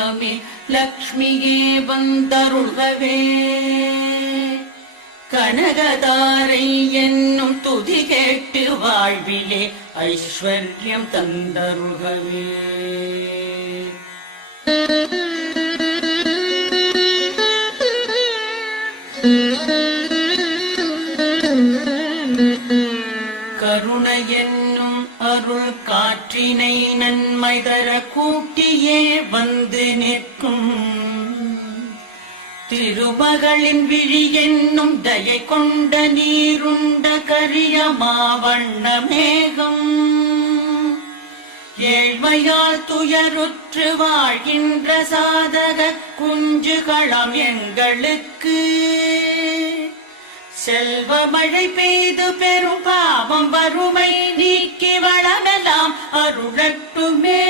மேகமே லக்ஷ்மியே வந்தருள்கவே. கனகதாரை என்னும் துதி கேட்டு வாழ்விலே ஐஸ்வர்யம் தந்தருள்கவே. கருணை என்னும் அருள் காற்றினை நன்மை தர கூட்டியே வந்து நிற்கும் திருமகளின் விழி என்னும் தயை கொண்ட நீருண்ட கரிய மாவண்ண மேகம். ஏழ்மையால் துயருற்று வாழ்கின்ற சாதக குஞ்சுகளம் எங்களுக்கு செல்வ மழை பெய்து பெரும் பாவம் வறுமை நீக்கி வளமெல்லாம் அருளட்டுமே.